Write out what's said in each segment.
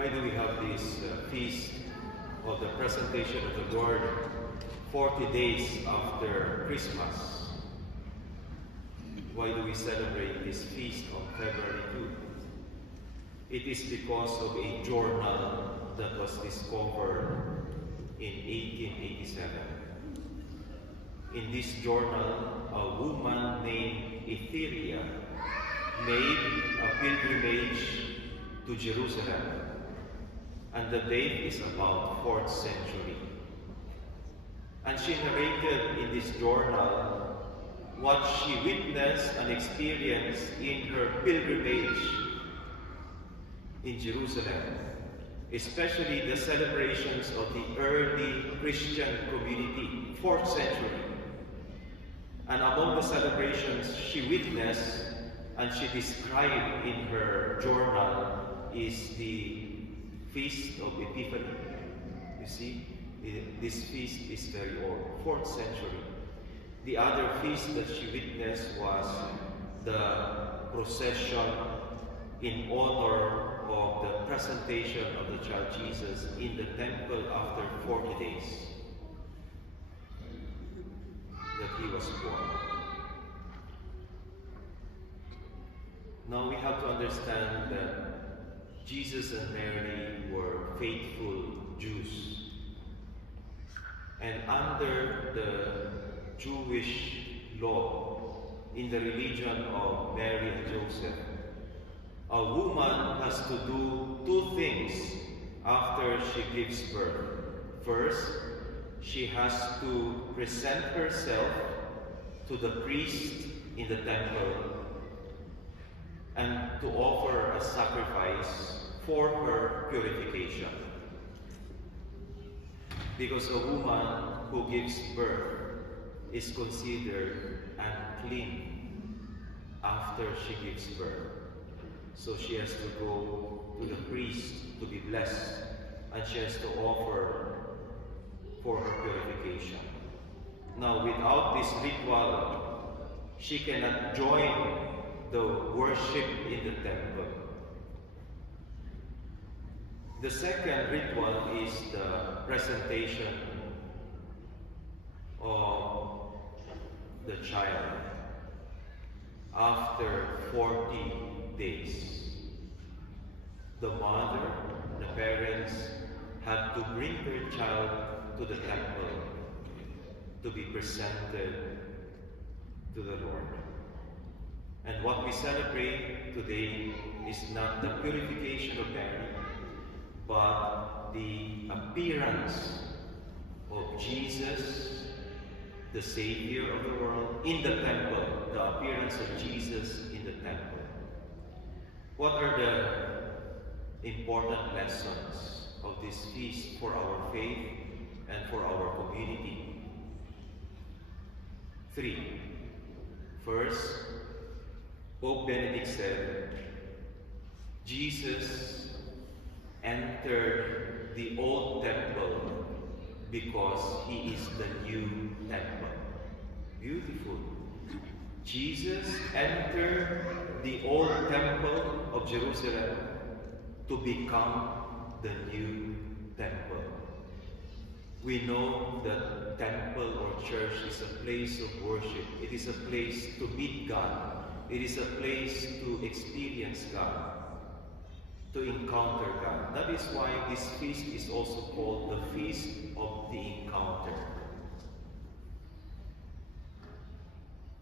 why do we have this feast of the presentation of the Lord 40 days after Christmas? Why do we celebrate this feast on February 2? It is because of a journal that was discovered in 1887. In this journal, a woman named Etheria made a pilgrimage to Jerusalem, and the date is about 4th century. And she narrated in this journal what she witnessed and experienced in her pilgrimage in Jerusalem, especially the celebrations of the early Christian community, 4th century. And among the celebrations she witnessed and she described in her journal is the Feast of Epiphany. You see, this feast is very old, 4th century. The other feast that she witnessed was the procession in honor of the presentation of the child Jesus in the temple after 40 days that he was born. Now we have to understand that Jesus and Mary were faithful Jews. And under the Jewish law, in the religion of Mary and Joseph, a woman has to do two things after she gives birth. First, she has to present herself to the priest in the temple and to offer a sacrifice for her purification. Because a woman who gives birth is considered unclean after she gives birth. So she has to go to the priest to be blessed, and she has to offer for her purification. Now, without this ritual, she cannot join the worship in the temple. The second ritual is the presentation of the child after 40 days. The mother, the parents, have to bring their child to the temple to be presented to the Lord. And what we celebrate today is not the purification of Mary, but the appearance of Jesus, the Savior of the world, in the temple, the appearance of Jesus in the temple. What are the important lessons of this feast for our faith and for our community? 3. First, Pope Benedict said, Jesus entered the old temple because he is the new temple. Beautiful. Jesus entered the old temple of Jerusalem to become the new temple. We know that temple or church is a place of worship. It is a place to meet God. It is a place to experience God, to encounter God. That is why this feast is also called the Feast of the Encounter.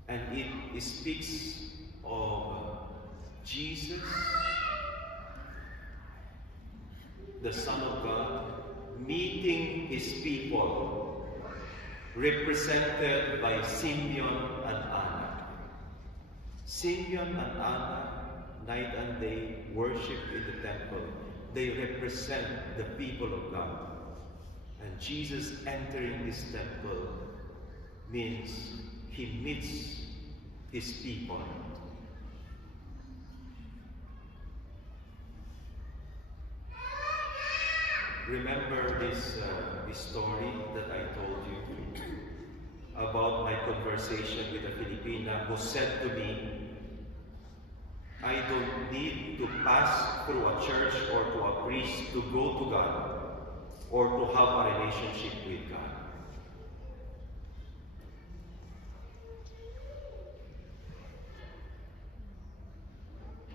And it speaks of Jesus, the Son of God, meeting his people, represented by Simeon and Anna. Simeon and Anna, night and day, worship in the temple. They represent the people of God. And Jesus entering this temple means he meets his people. Remember this story that I told you about my conversation with a Filipina who said to me, I don't need to pass through a church or to a priest to go to God or to have a relationship with God.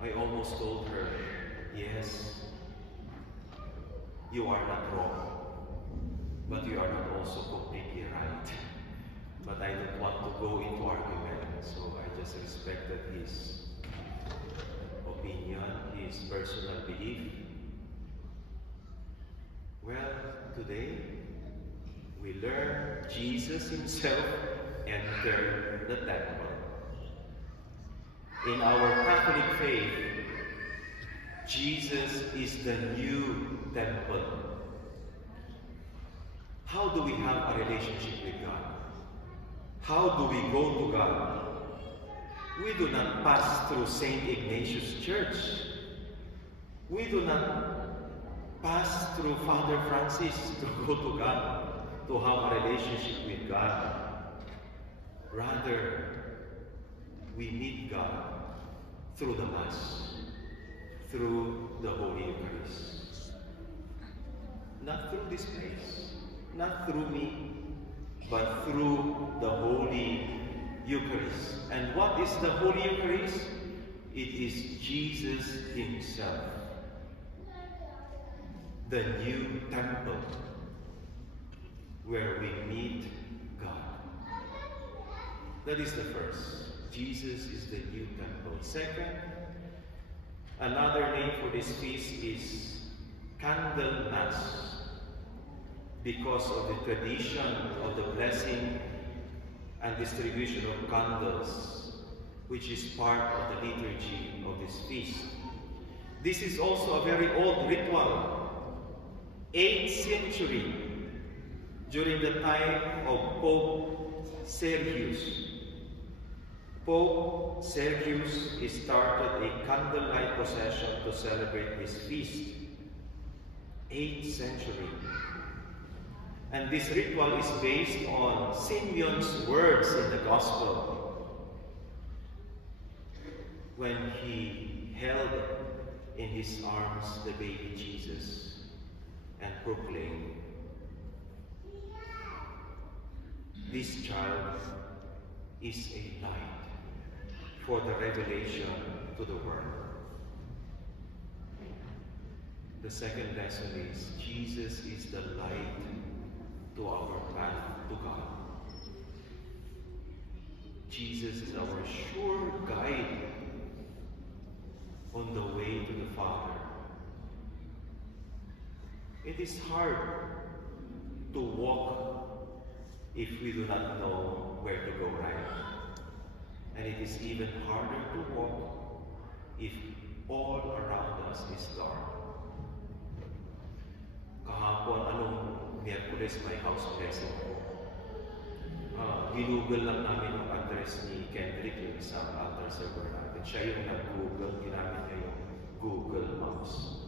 I almost told her, yes, you are not wrong, but you are not also completely right. But I don't want to go into argument, so I just respected his opinion, his personal belief. Well, today we learn Jesus himself entered the temple. In our Catholic faith, Jesus is the new temple. How do we have a relationship with God? How do we go to God? We do not pass through St. Ignatius Church. We do not pass through Father Francis to go to God, to have a relationship with God. Rather, we meet God through the Mass, through the Holy Eucharist. Not through this place, not through me, but through the Holy Eucharist. And what is the Holy Eucharist? It is Jesus himself, the new temple where we meet God. That is the first. Jesus is the new temple. Second, another name for this feast is Candlemas, because of the tradition of the blessing and distribution of candles, which is part of the liturgy of this feast. This is also a very old ritual, 8th century, during the time of Pope Sergius. Pope Sergius started a candlelight procession to celebrate this feast, 8th century. And this ritual is based on Simeon's words in the Gospel when he held in his arms the baby Jesus and proclaimed, "This child is a light for the revelation to the world." The second lesson is Jesus is the light to our path to God. Jesus is our sure guide on the way to the Father. It is hard to walk if we do not know where to go right. And it is even harder to walk if all around us is dark. Kahapon, anong Miyerkules, may house blessing po. Ginugol lang namin ang address ni Kendrick, yung isang altar server natin. Siya yung nag-Google, ginamit niya yung Google Maps.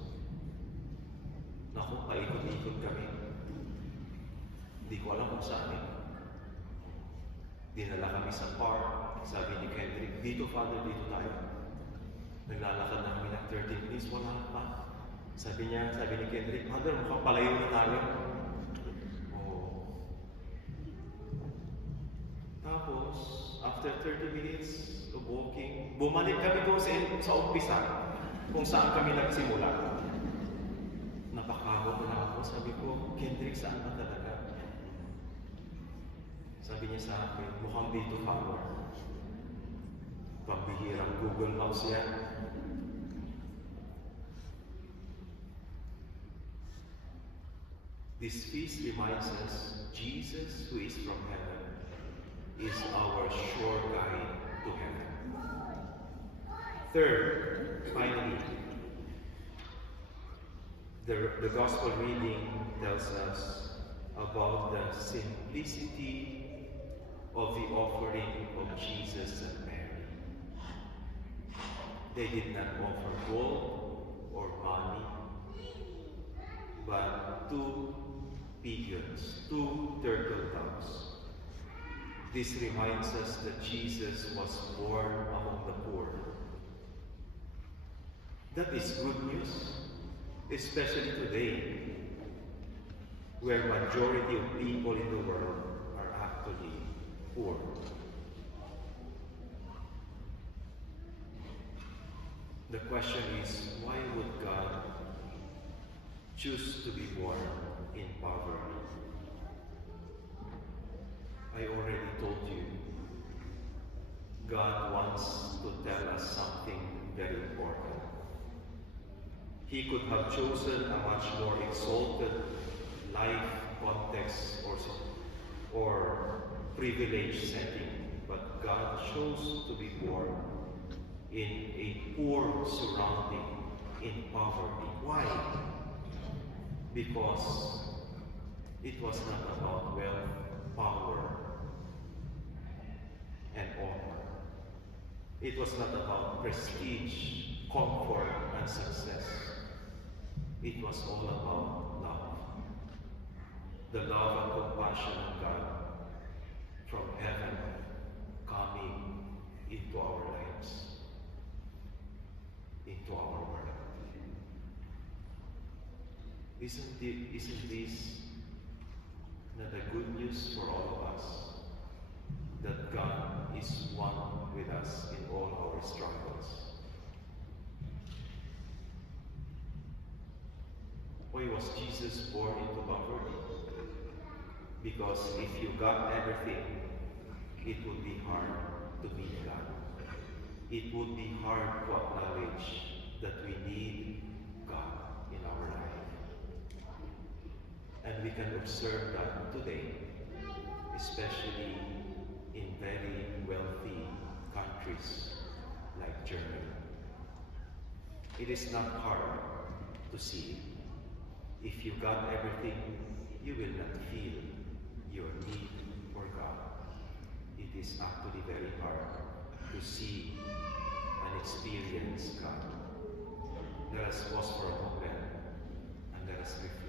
Naku, paikot-ikot kami. Hindi ko alam kung saan eh. Dinala kami sa park. Sabi ni Kendrick, "Dito, Father, dito tayo." Naglalakad na kami ng 30 minutes, wala pa. Sabi ni Kendrick, "Father, mukhang palayo na tayo." Tapos, after 30 minutes of walking, bumalik kami doon sa umpisa, kung saan kami nagsimula. Napakagod na ako. Sabi ko, "Kendrick, saan ba talaga?" Sabi niya sa akin, "Mukhang dito, Father." Pambihirang Google Maps yan. This feast reminds us, Jesus, who is from heaven, is our sure guide to heaven. Third, finally, the Gospel reading tells us about the simplicity of the offering of Jesus and Mary. They did not offer gold or money, but 2 pigeons, 2 turtle doves. This reminds us that Jesus was born among the poor. That is good news, especially today, where majority of people in the world are actually poor. The question is, why would God choose to be born in poverty? I already told you, God wants to tell us something very important. He could have chosen a much more exalted life context or privileged setting, but God chose to be born in a poor surrounding, in poverty. Why? Because it was not about wealth, power, and honor. It was not about prestige, comfort, and success. It was all about love. The love and compassion of God from heaven coming into our lives, into our world. Isn't this not a good news for all of us? That God is one with us in all our struggles. Why was Jesus born into poverty? Because if you got everything, it would be hard to meet God. It would be hard to acknowledge that we need God in our life. And we can observe that today, especially in very wealthy countries like Germany. It is not hard to see. If you got everything, you will not feel your need for God. It is actually very hard to see and experience God. Let us pause for a moment and let us reflect.